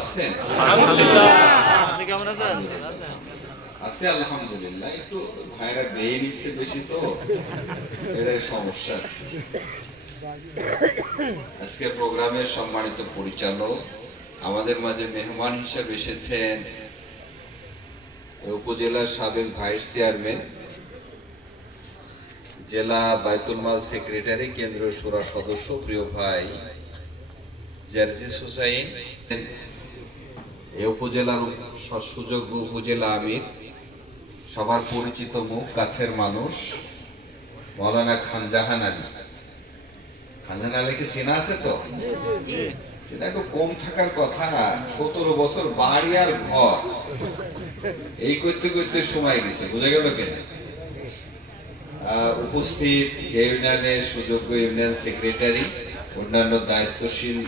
আছেন? আলহামদুলিল্লাহ। আপনি কেমন আছেন? আছি আলহামদুলিল্লাহ। একটু ভাইরা বেয়ে নিচ্ছে বেশি তো, এটাই সমস্যা। আজকে প্রোগ্রামের সম্মানিত পরিচালক, আমাদের মাঝে মেহমান হিসেবে এসেছেন উপজেলার সাবেক ভাইস চেয়ারম্যান, জেলা বায়তুল মাল সেক্রেটারি, কেন্দ্রীয় শূরা সদস্য, প্রিয় ভাই জার্জিস হুসাইন, এই উপজেলার সুযোগ্য উপজেলা আমির, সবার পরিচিত মুখ, কাছের মানুষ মাওলানা খানজাহান আলী। খানজাহান আলীকে চেনা আছে তো? চেনা একটু কম থাকার কথা। 17 বছর বাড়ি আর ঘর এই করতে করতে সময় গেছে, বুঝা গেল কিনা? উপস্থিত ইউনিয়নের সুযোগ্য ইউনিয়ন সেক্রেটারি, অন্যান্য দায়িত্বশীল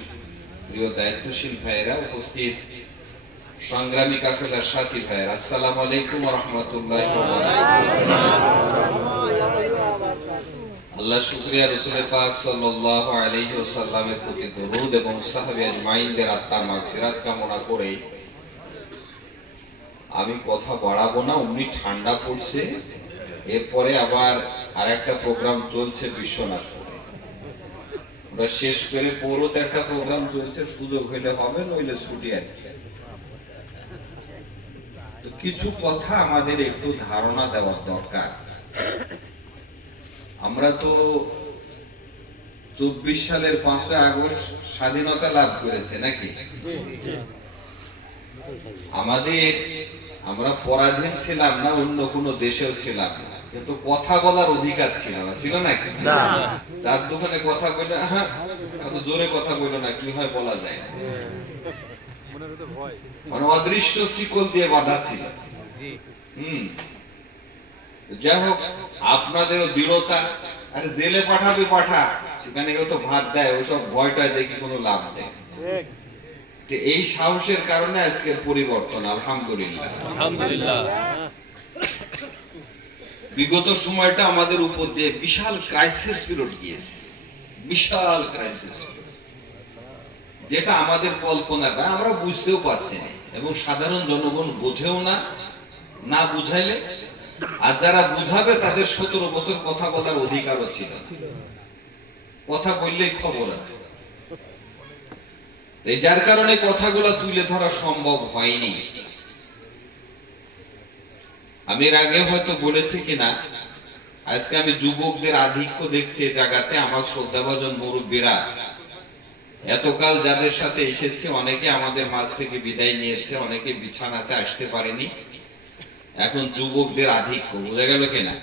প্রিয় দায়িত্বশীল ভাইয়েরা, উপস্থিত সংগ্রামী কাফেলার সাথী ভাইয়েরা, আসসালামু আলাইকুম ওয়া রাহমাতুল্লাহি ওয়া বারাকাতুহু। আল্লাহ শুকরিয়া, রাসূল পাক সাল্লাল্লাহু আলাইহি ওয়াসাল্লামের প্রতি দরুদ এবং সাহাবী আজমাইনদের আত্মার মাগফিরাত কামনা করে আমি কথা বাড়াবো না। অমনি ঠান্ডা পড়ছে, এরপরে আবার আরেকটা প্রোগ্রাম চলছে বিশ্বনাথপুরে, ওটা শেষ করে পৌরতে একটা প্রোগ্রাম চলছে, সুযোগ হইলে হবে, নইলে ছুটি আর কি। তো কিছু কথা আমাদের একটু ধারণা দেওয়ার দরকার। আমরা তো 24 সালের 5ই আগস্ট স্বাধীনতা লাভ করেছে নাকি? আমরা পরাধীন ছিলাম না, অন্য কোনো দেশেও ছিলাম না, কিন্তু কথা বলার অধিকার ছিল না, ছিল নাকি? যার দোকানে কথা বলে, হ্যাঁ এত জোরে কথা বললো না, কি হয় বলা যায় না, মানে অদৃশ্য শিকল দিয়ে বাঁধা ছিল। যাই হোক, আপনাদেরও দৃঢ়তা, আরে জেলে পাঠাবে পাঠা, সেখানে কেউ তো ভাত দেয়, ওসব ভয়টায় দেখি কোনো লাভ নেই। এই সাহসের কারণে আজকের পরিবর্তন, আলহামদুলিল্লাহ। বিগত সময়টা আমাদের উপর দিয়ে বিশাল ক্রাইসিস পিরিয়ড গিয়েছে, বিশাল ক্রাইসিস, যেটা আমাদের কল্পনা বা আমরা বুঝতেও পারছি না, এবং সাধারণ জনগণ বোঝেও না, না বুঝাইলে। আর যারা বুঝাবে তাদের 17 বছর কথা বলার অধিকারও ছিল না, কথা বললেই খবর আছে। যার কারণে কথাগুলো তুলে ধরা সম্ভব হয়নি। আমি এর আগে হয়তো বলেছি কিনা, আজকে আমি যুবকদের আধিক্য দেখছি এই জায়গাতে। আমার শ্রদ্ধাভাজন মুরব্বীরা এতকাল যাদের সাথে এসেছে, অনেকে আমাদের মাঝ থেকে বিদায় নিয়েছে, অনেকে বিছানাতে আসতে পারেনি। এখন যুবকদের আধিক্য, বোঝা গেল কিনা?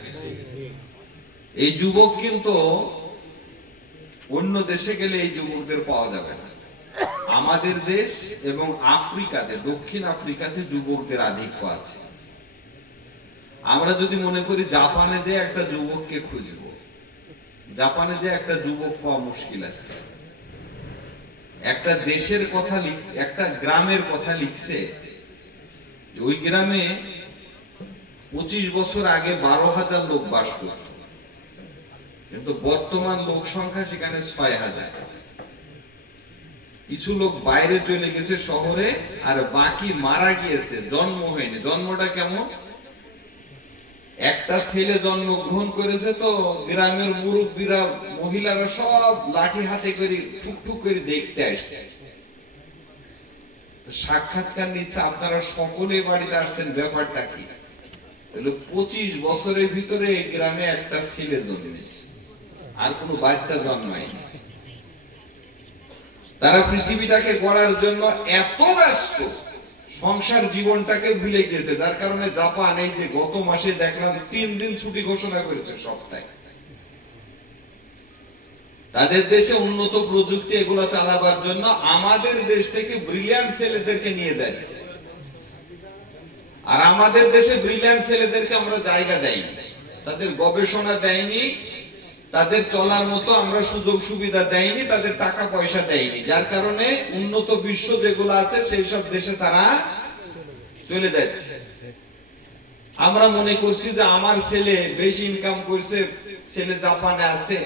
এই যুবক কিন্তু অন্য দেশে গেলে এই যুবকদের পাওয়া যাবে না। আমাদের দেশ এবং আফ্রিকাতে, দক্ষিণ আফ্রিকাতে যুবকদের আধিক্য আছে। আমরা যদি মনে করি জাপানে যে একটা যুবককে খুঁজব, জাপানে যে একটা যুবক পাওয়া মুশকিল আছে। একটা দেশের কথা, একটা গ্রামের কথা লিখছে, ওই গ্রামে 25 বছর আগে 12,000 লোক বাস করত, কিন্তু বর্তমান লোক সংখ্যা সেখানে 6,000। কিছু লোক বাইরে চলে গেছে শহরে, আর বাকি মারা গিয়েছে, জন্ম হয়নি। জন্মটা কেমন? একটা ছেলে জন্মগ্রহণ করেছে তো গ্রামের মুরব্বীরা, মহিলারা সব লাঠি হাতে করে ঠুকঠুক করে দেখতে আসছে, সাক্ষাৎকার নিচ্ছে, আপনারা সকলে বাড়িতে আসছেন, ব্যাপারটা কি? 25 বছরের ভিতরে এই গ্রামে একটা ছেলে জন্মেছে, আর কোনো বাচ্চা জন্মায়নি। তারা পৃথিবীটাকে গড়ার জন্য এত ব্যস্ত, সংসার জীবনটাকে ভুলে গেছে। যার কারণে জাপান এই যে গত মাসে দেখলাম 3 দিন ছুটি ঘোষণা করেছে সপ্তাহে। তাদের দেশে উন্নত প্রযুক্তি এগুলো চালাবার জন্য আমাদের দেশ থেকে ব্রিলিয়ান্ট ছেলেদেরকে নিয়ে যাচ্ছে, আর আমাদের দেশে ব্রিলিয়ান্ট ছেলেদেরকে আমরা জায়গা দেয়নি, তাদের গবেষণা দেয়নি, তাদের চলার মতো আমরা সুযোগ সুবিধা দেয়নি, তাদের টাকা পয়সা দেয়নি। যার কারণে উন্নত বিশ্ব যেগুলো আছে সেই সব দেশে তারা চলে যাচ্ছে। আমরা মনে করছি যে আমার ছেলে বেশি ইনকাম করছে, ছেলে জাপানে আছে,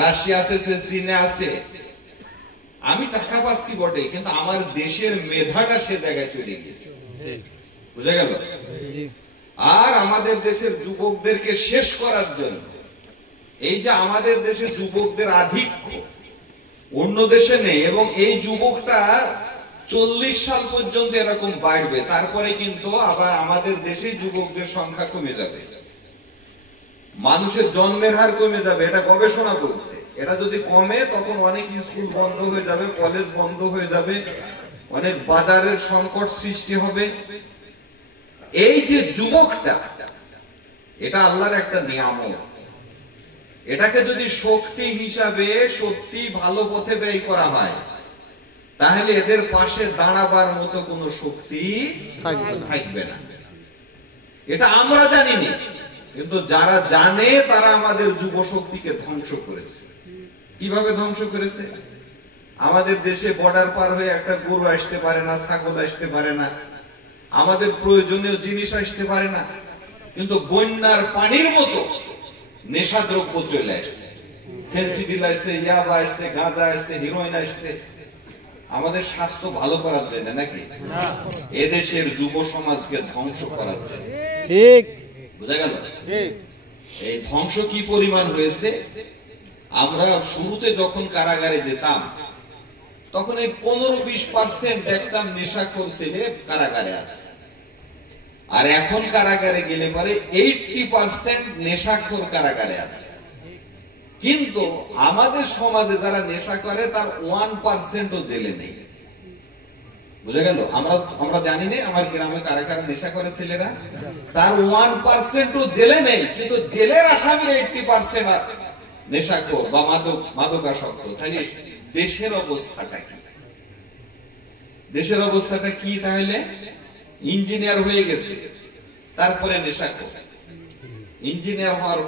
রাশিয়াতে আছে, চীনে আছে, আমি টাকা পাচ্ছি বটে, কিন্তু আমার দেশের মেধাটা সে জায়গায় চলে গিয়েছে। বুঝা গেল? আর আমাদের দেশের যুবকদেরকে শেষ করার জন্য, এই যে আমাদের দেশে যুবকদের আধিক্য অন্য দেশে নেই, এবং এই যুবকটা 40 সাল পর্যন্ত এরকম বাড়বে, তারপরে কিন্তু আবার আমাদের দেশে যুবকদের সংখ্যা কমে যাবে, মানুষের জন্মের হার কমে যাবে। এটা গবেষণা বলছে। এটা যদি কমে তখন অনেক স্কুল বন্ধ হয়ে যাবে, কলেজ বন্ধ হয়ে যাবে, অনেক বাজারের সংকট সৃষ্টি হবে। এই যে যুবকটা, এটা আল্লাহর একটা নিয়ামত। এটাকে যদি শক্তি হিসাবে সত্যি ভালো পথে ব্যয় করা হয়, তাহলে এদের পাশে দাঁড়াবার মতো কোনো শক্তি থাকবে না। এটা আমরা জানি না, কিন্তু যারা জানে তারা আমাদের যুব শক্তিকে ধ্বংস করেছে। কিভাবে ধ্বংস করেছে? আমাদের দেশে বর্ডার পার হয়ে একটা গরু আসতে পারে না, ছাগল আসতে পারে না, আমাদের প্রয়োজনীয় জিনিস আসতে পারে না, কিন্তু বন্যার পানির মতো নেশাদ্রব্য চলে আসছে। ফেন্সিডিল আসছে, ইয়াবা আসছে, গাঁজা আসছে, হিরোইন আসছে, আমাদের স্বাস্থ্য ভালো করার জন্য নাকি? এদেশের যুব সমাজকে ধ্বংস করার জন্য। ঠিক বুঝা গেল? এই ধ্বংস কি পরিমাণ হয়েছে? আমরা শুরুতে যখন কারাগারে যেতাম, তখন এই 15-20% দেখতাম নেশাখোর ছেলে কারাগারে আছে, আর এখন কারাগারে গেলে পরে 80% নেশাখোর কারাগারে আছে। কিন্তু আমাদের সমাজে যারা নেশা করে তার 1%ও জেলে নেই। বুঝা গেল? আমরা জানি না আমার গ্রামে কারা কারা নেশা করে ছেলেরা, তার 1%ও জেলে নেই, কিন্তু জেলের আসামির 80% নেশাখোর বা মাদকাসক্ত। তাহলে দেশের অবস্থাটা কি? দেশের অবস্থাটা কি? তাহলে ইঞ্জিনিয়ার হয়ে গেছে, তারপরে নেশাখোর। ইঞ্জিনিয়ার হওয়ার